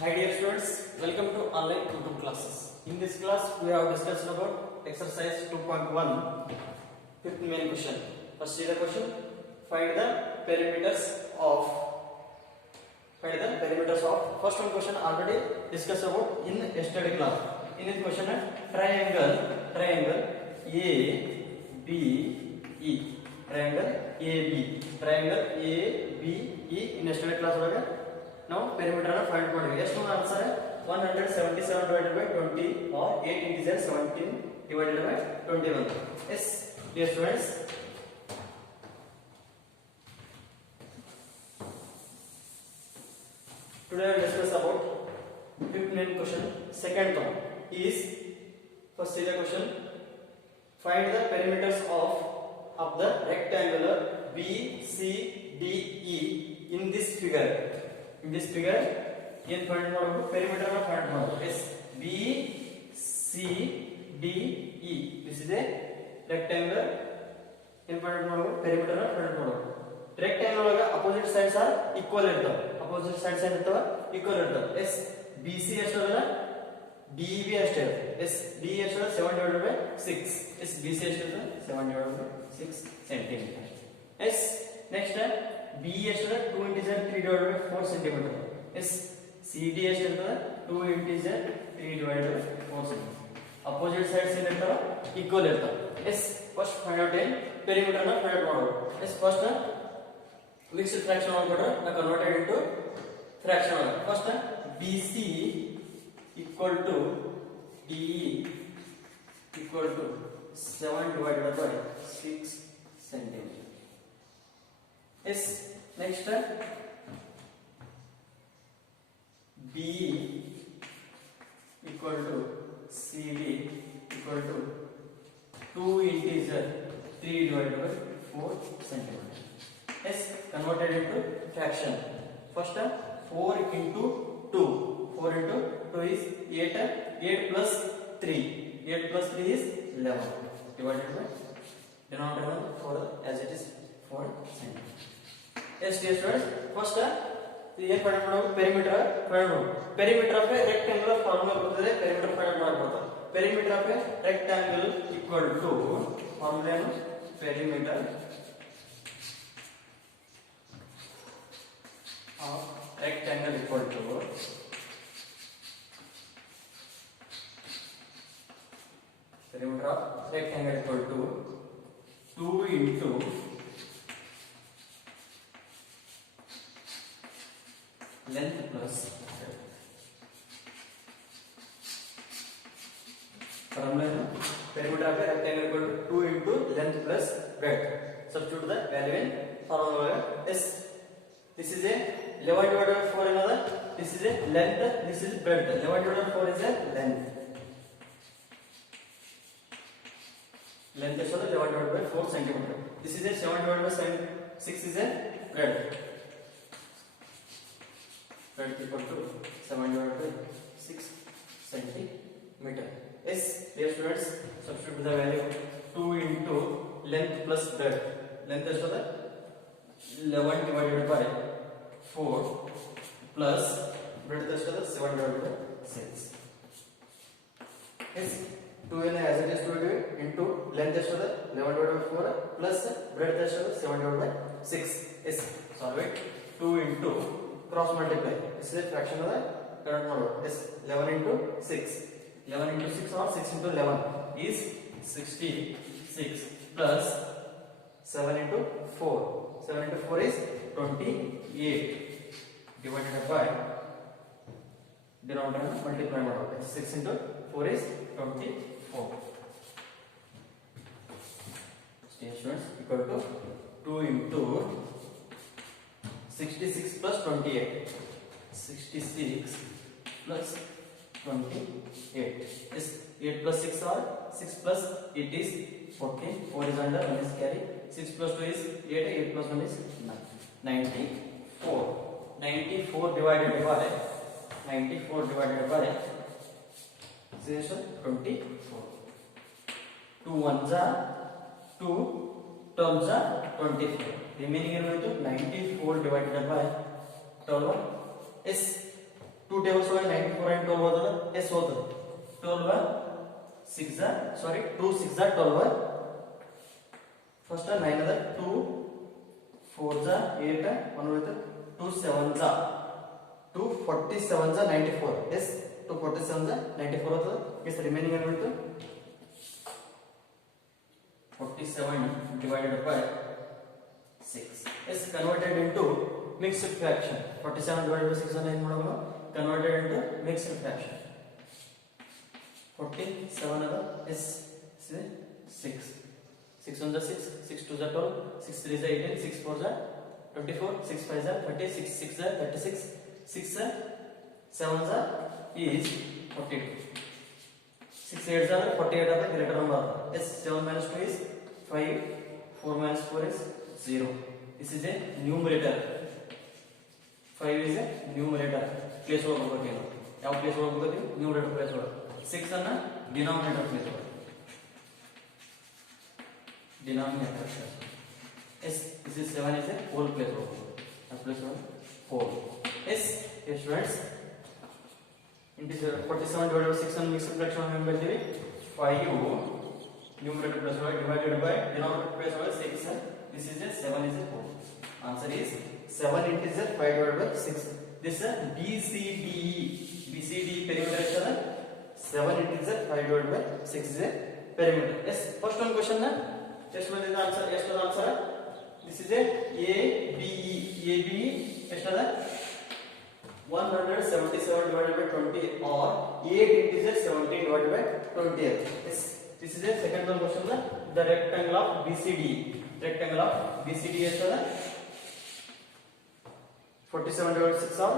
Hi dear students, welcome to online YouTube classes. In this class, we have discussed about exercise 2.1, fifth main question. First is the question: find the perimeters of. First one question already discussed about in yesterday class. In this question, triangle ABE. Triangle ABE in yesterday class. Now perimeter find ಮಾಡಿವಿ. ಎಷ್ಟು answer 177 divided by 20 or 8 integer 17 divided by 21. Yes, dear students. Today I will discuss about fifth main question. Second one is first is the question: find the perimeters of the rectangular BCDE in this figure. In this figure, ಏನು find ಮಾಡಬೇಕು? Perimeter ಅನ್ನು find ಮಾಡಬೇಕು. Yes B C D E this is a rectangular. ಏನು find ಮಾಡಬೇಕು? Perimeter ಅನ್ನು find ಮಾಡಬೇಕು. Rectangle ಒಳಗೆ opposite sides are equal ಇರ್ತಾವೆ. ಅಪೋಸಿಟ್ ಸೈಡ್ಸ್ ಏನಿರ್ತಾವೆ? ಈಕ್ವಲ್ ಇರ್ತಾವೆ. ಎಸ್ ಬಿ ಸಿ ಎಷ್ಟಲ್ಲ, ಡಿ ಬಿ ಅಷ್ಟೇ. ಎಸ್ ಡಿ ಎಷ್ಟು? 7 divided by 6. Yes B C ಎಷ್ಟು? 7 divided by 6 centimeter. Yes next B ಎಷ್ಟು? 2 integer 3 divided by 4 centimeter. Yes C D ಎಷ್ಟು ಇರ್ತದೆ? 2 integer 3 divided by 4 centimeter. Opposite sides ಏನಿರ್ತಾವೆ? Equal ಇರ್ತಾವೆ. Yes first find out ಏನು? Perimeter ನ find ಮಾಡಬೇಕು. Yes first mixed fraction ಮಾಡ್ಬಿಟ್ರೆ ನಾ converted into fraction. First B C equal to DE equal to 7 divided by 6 centimeter. Yes, next BE equal to CD equal to 2 integer 3 divided by 4 centimeter. Yes, converted into fraction. First 4 into 2. 4 into 2 is 8. 8 plus 3. 8 plus 3 is 11. Divided by denominator 4 as it is 4 centimeter. Yes, dear students. First, ಏನು find ಮಾಡಬೇಕು? Perimeter find ಮಾಡಬೇಕು. Perimeter of a rectangular formula ಬರ್ತದೆ. Perimeter find ಮಾಡಬಹುದು. Perimeter of a rectangle equal to formula ಏನು? Perimeter of rectangle equal to perimeter of rectangle equal to 2 into length plus formula. Perimeter of a rectangle equal to 2 into length plus breadth. Substitute the value in formula. Yes, this is a 11 divided by 4 another. This is a length. This is breadth. 11 divided by 4 is a length. Length is 11 divided by 4 centimeter. This is a 7 divided by 6 is a breadth. Breadth equal to 7 divided by 6 centimeter. Yes, dear students, substitute the value 2 into length plus breadth. Length is 11 divided by 4 plus breadth is 7 divided by 6. Yes, 2 as it is 2 into length is 11 divided by 4 plus breadth is 7 divided by 6. Yes, solve it. 2 into cross multiply. This is a fraction of the current model. Yes, 11 into 6. 11 into 6 or 6 into 11 is 66 plus 7 into 4. 7 into 4 is 28 divided by denominator multiply ಮಾಡಬೇಕು. 6 into 4 is 24. Students equal to 2 into 66 plus 28. 66 plus 28 is 8 plus 6 or 6 plus 8 is 14. 4 is under, 1 is carry. 6 plus 2 is 8. 8 plus 1 is 9. 94. 94 divided by 24. 2 ones are 2 terms are 24. Remaining is 94 divided by 12 is 2 tables 2 6 are 12. First 9 other 2 4 are 8 1 with 2 7 are 2 47 are 94. Yes, 2 47 are 94 होता है. Yes, remaining ಏನು ಉಳಿತು 47 divided by 6 is converted into mixed fraction. 47 divided by 6 ಅನ್ನು ಏನು ಮಾಡೋಣ converted into mixed fraction. 47 ಅದ is 6 6 1 is 6 6 2 is 12 6 3 is 18 6 4 is 24 6 5 is 30 6 6 is 36 6 7 is 42 6 8 are 48 are the greater number. Yes, 7 minus 2 is 5 4 minus 4 is 0. This is a numerator. 5 is a numerator. Place over ಹೋಗಬೇಕು. ಯಾವ place over ಹೋಗಬೇಕು? Numerator place over. 6 ಅನ್ನ denominator place over. Denominator. Yes, this is 7 is a whole place over. Place over whole. Yes, students. Integer 47 divided by 6 and mixed fraction of number 5 numerator plus 5 divided by denominator plus 6. This is a 7 is a 4. Answer is 7 integer 5 divided by 6. This is BCDE perimeter is 7 integer 5 divided by 6 is a perimeter. Yes, first one question na just one is the answer. Yes, the answer. This is a ABE is 177 divided by 20 or 8 integer 17 divided by 20. Yes, this is the second one question. The rectangle of BCDE. Rectangle of BCDE is 47 divided by 6 or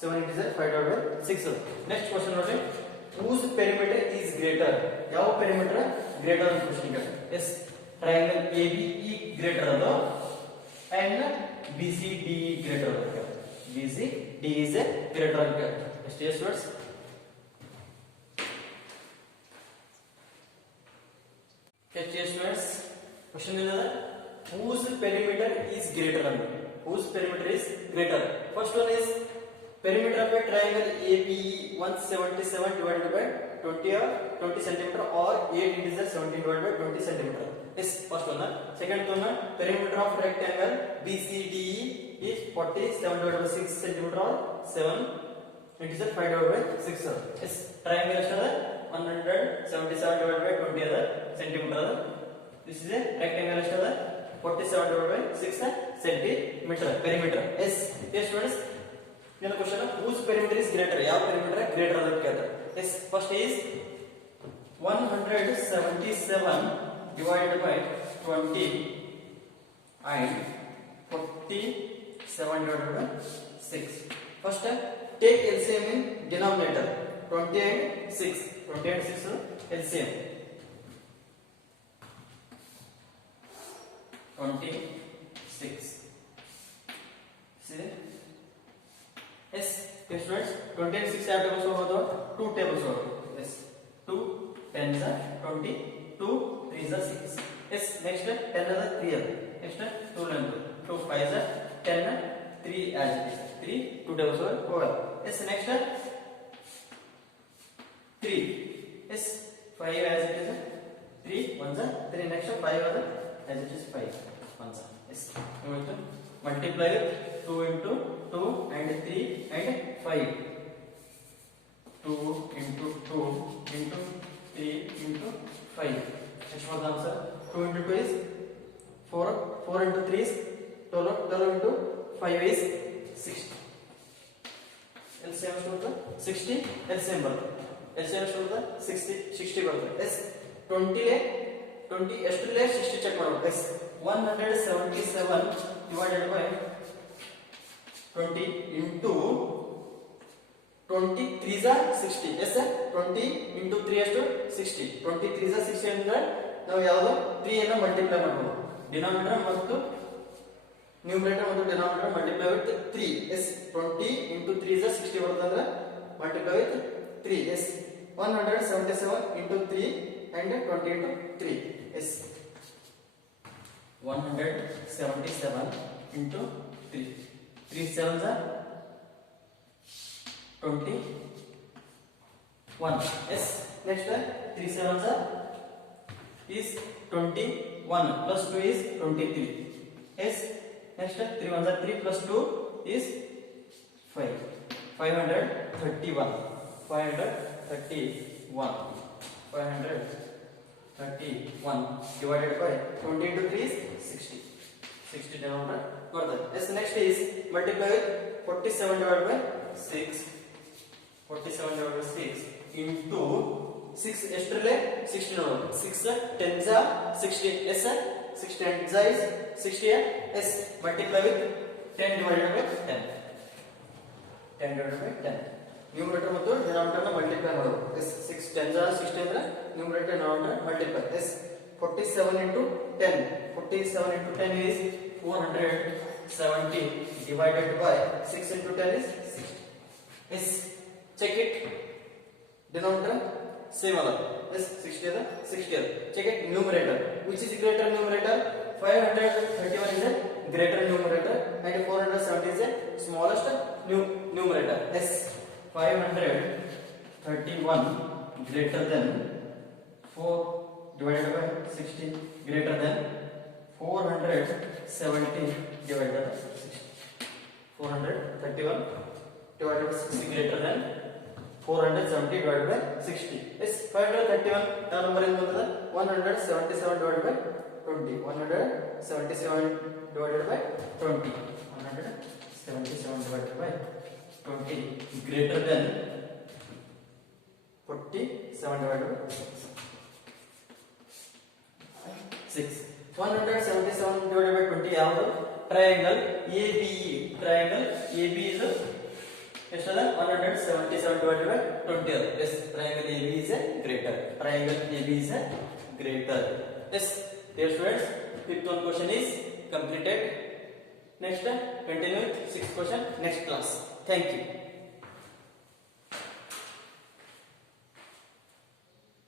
7 integer 5 divided by 6. Next question note. Whose perimeter is greater? ಯಾವ perimeter greater ಅಂತ question ಇದೆ. Yes, triangle ABE greater ಅದು and BCDE greater ಅದು. BCD is a greater than greater. Yes, words. Yes, words. Question is whose perimeter is greater than? Whose perimeter is greater? First one is perimeter of a triangle ABE 177 divided by 20 centimeter or 8 integer 17 divided by 20 centimeter. Yes, first one. Second one, perimeter of rectangle BCDE is 47 divided by 6 centimeter or 7 integer 5 divided by 6. Yes, triangle is 177 divided by 20 centimeter. This is a rectangle is 47 divided by 6 centimeter perimeter. Yes, yes students. Now question, whose perimeter is greater? ಯಾವ perimeter greater ಅಂತ ಕೇಳ್ತಾರೆ. Yes, first is 177 divided by 20 and 47 divided by 6. First take LCM in denominator. 20 and 6. 20 and 6 LCM. 26. See? Yes, students. 20 and 6 ಯಾವ tables ಹೋಗೋದು? 2 tables ಹೋಗೋದು. Yes. 2 10s are 20. 2 3s are 6. Yes. Next 10 are 3 are. Next 2 11. 2 5s are 10 3 as it is. 3 2 tables over. Yes. Next 3. Yes. 5 as it is. 3 1s are 3. Next 5 are as it is 5 1s are. Yes. Multiply 2 into 2 and 3 and 5. 2 into 2 into 3 into 5. Next for the answer. 2 into 2 is 4. 4 into 3 is 12. 12 into 5 is 60. LCM is 60. LCM ಬರುತ್ತೆ. LCM is 60. 60 ಬರುತ್ತೆ. Yes. 20 ಎಷ್ಟರಲ್ಲೇ 60 check ಮಾಡಬೇಕು. Yes. 177 divided by 20 into 23 is 60. Yes sir. 20 into 3 ಎಷ್ಟು 60. 23 is 60 ಅಂದ್ರೆ ನಾವು ಯಾವುದು 3 ಅನ್ನು multiply ಮಾಡಬಹುದು. Denominator ಮತ್ತು ನ್ಯೂಮರೇಟರ್ ಮತ್ತು denominator multiply with 3. Yes. 20 into 3 is 60 ಬರುತ್ತೆ ಅಂದ್ರೆ multiply with 3. Yes. 177 into 3 and 20 into 3. Yes. 177 into 3. 3 7s are 20. 1. Yes. Next 3 sevens is 21 plus 2 is 23. Yes. Next 3 ones are 3 plus 2 is 5. 531. 531. 531 divided by 20 into 3 is 60. 60 denominator further. Yes. Next is multiply with 47 divided by 6. 47 divided by 6 into 6 ಎಷ್ಟರಲ್ಲೇ 60 ನೋಡೋಣ 6 10s are 60 yes 6 10s is 60 yes multiply with 10 divided by 10 10 divided by 10 numerator ಮತ್ತು denominator ನ multiply ಮಾಡೋದು yes 6 10s are 60 ಅಂದ್ರೆ numerator denominator multiply yes 47 into 10 47 into 10 is 470 divided by 6 into 10 is 60 yes check it denominator same all yes 60 is 60 check it numerator which is greater numerator 531 is a greater numerator and 470 is a smallest numerator yes 531 greater than 4 divided by 60 greater than 470 divided by 60 431 divided by 60 greater than 470 divided by 60 yes 531 term number is 177 divided by 20 177 divided by 20 177 divided by 20 greater than 47 divided by 6 177 divided by 20 ಯಾವುದು triangle ABE triangle AB is ಎಷ್ಟದ 177 divided by 20 yes triangle AB is a greater triangle AB is a greater yes dear students fifth one question is completed next continue with sixth question next class thank you